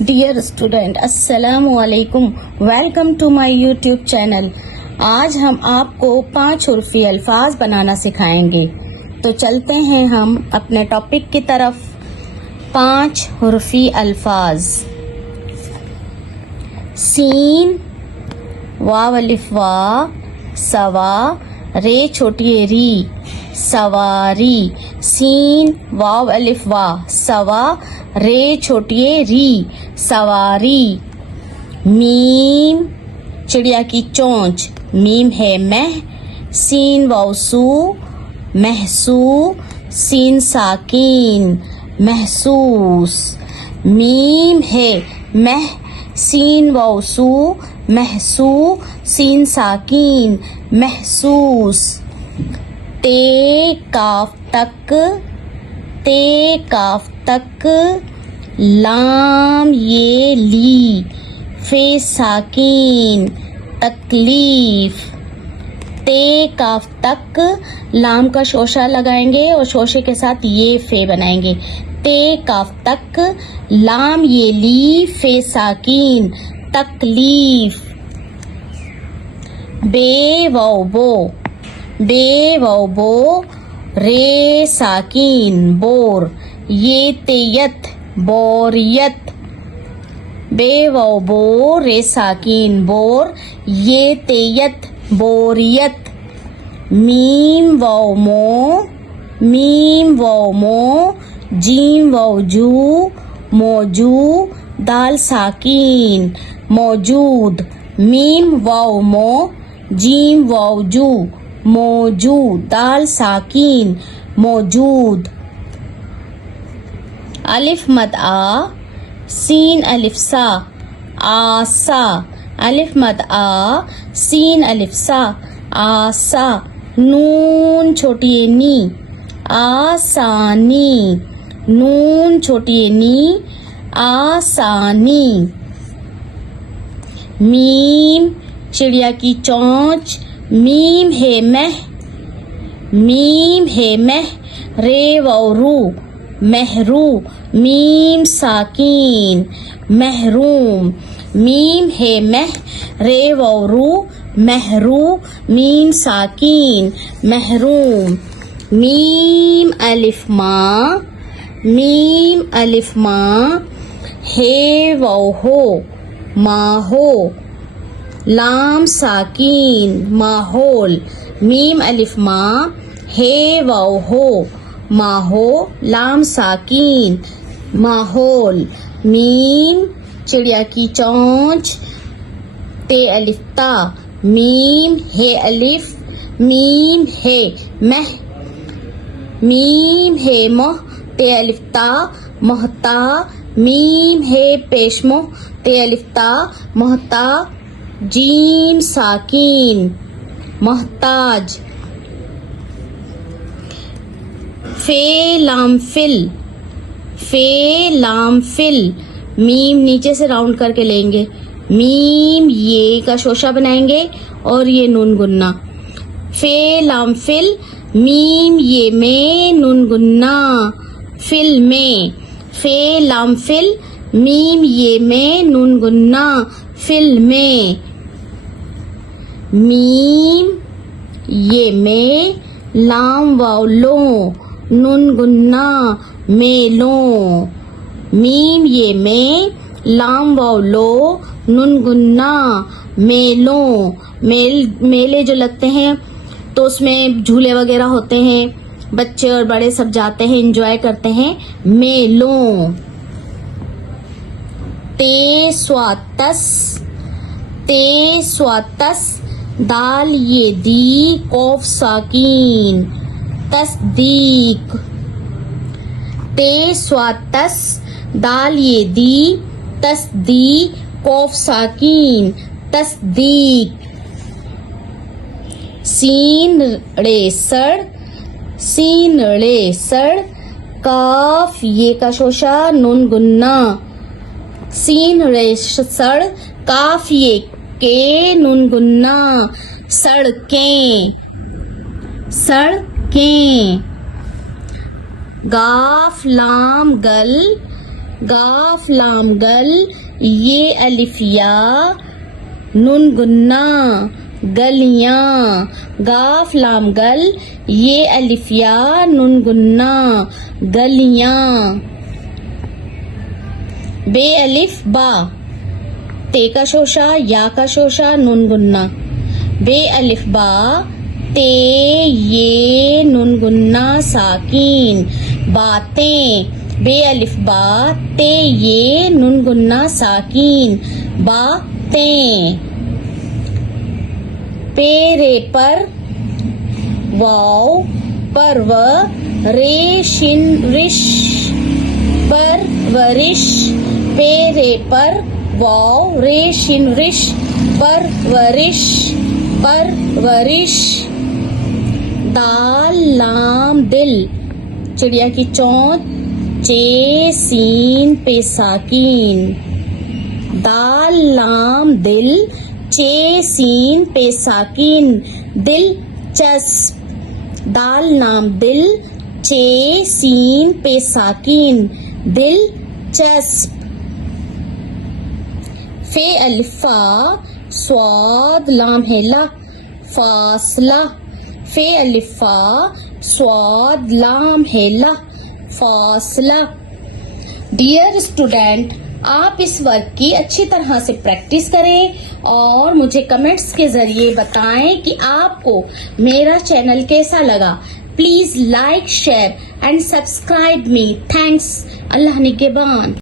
Dear student, अस्सलामु अलैकुम। Welcome to my YouTube channel. आज हम आपको 5 उर्फी अल्फाज बनाना सिखाएंगे। तो चलते हैं हम अपने टॉपिक की तरफ। 5 उर्फी अल्फाज। सीन, वाव अलिफ वा, सवा, रे छोटी री, सवारी। सीन, वाव अलिफ वा, सवा, रे छोटी री, सवारी। मीम, चिड़िया की चोंच, मीम है मह, सीन वाव सू, महसू, सीन साकीन, महसूस। मीम है मह, सीन वाव सू, महसू, सीन साकीन, महसूस। ते काफ तक, लाम ये ली, फे साकीन, तकलीफ। ते काफ तक लाम का शोशा लगाएंगे और शोशे के साथ ये फे बनाएंगे। ते काफ तक, लाम ये ली, फे साकीन, तकलीफ। बे वाव बो, रे साकीन, बोर, ये तेयत, बोरियत। बे वाव बो, रे साकीन, बोर, ये तेयत, बोरियत। मीम वाव मो, जीम वाव जू, मौजू, दाल साकीन, मौजूद। मीम वाव मो, जीम वाव जू, मौजू, दाल साकीन, मौजूद। अलिफ मद आ, सीन अलिफ सा, आसा। अलिफ मद आ, सीन अलिफ सा, आसा। नून छोटी नी, आसानी, नून छोटी नी, आसानी। मीम, चिड़िया की चोंच, मीम है मह, रे वाव रू, महरू, मीम साकीन, महरूम। मीम है मह, रे वाव रू, महरू, मीम साकीन, महरूम। मीम अलिफ माँ, हे वाव हो, माहो, लाम साकीन, माहौल। मीम अलिफ माँ, हे वाव हो, माहो, लाम साकीन, माहौल। मीम, चिड़िया की चोंच, ते अलिफ ता, मीम है अलिफ, मीम है मह, मीम है मोह, ते अलिफ ता, मोहता। मीम है पेशमोह, ते अलिफ ता, मोहता, जीम साकीन, मोहताज। फे लाम फिल, मीम नीचे से राउंड करके लेंगे। मीम ये का शोशा बनाएंगे और ये नून गुन्ना। फे लाम फिल, मीम ये में, नून गुन्ना, फिल में। फे लाम फिल, मीम ये में, नून गुन्ना, फिल में। मीम ये में, लाम वाव लो, नून गुन्ना, मेलो। मीम ये में, लाम वाव लो, नून गुन्ना, मेलो। मेले जो लगते हैं तो उसमें झूले वगैरह होते हैं, बच्चे और बड़े सब जाते हैं, एंजॉय करते हैं, मेलों। ते स्वातस, दाल ये दी, कौफ साकीन, तस्दीक। ते स्वातस, दाल ये दी, तस्दीक, कौफ साकीन, तस्दीक। सीन रे सड़, काफ ये का शोशा, नून गुन्ना। सीन रे सड़, काफ ये के, नून गुन्ना, सड़कें। गाफ लाम गल, गाफ लाम गल ये अलिफ या नून गुन्ना गलियां, गाफ लाम गल ये अलिफ या नून गुन्ना गलियां। बे अलिफ बा, ते का शोशा या का शोशा नून गुन्ना, बे अलिफ बा ते ये नून गुन्ना साकीन बातें, बे अलिफ बा ते ये नून गुन्ना साकीन बातें। पेरे पर वाव पर्व रे शिन रिश परवरिश, पेरे पर वाव रे शिन रिश परवरिश परवरिश। दाल लाम दिल, चिड़िया की चोंच चे सीन पे साकीन, दाल लाम दिल चे सीन पे साकीन दिलचस्प, दाल नाम दिल चे सीन पे साकीन दिलचस्प। फे अलिफा स्वाद लाम हेला फासला, फे अलिफा स्वाद लाम हेला फासला। डियर स्टूडेंट, आप इस वर्क की अच्छी तरह से प्रैक्टिस करें और मुझे कमेंट्स के जरिए बताएं कि आपको मेरा चैनल कैसा लगा। Please like share and subscribe me. Thanks. अल्लाह निगहबान।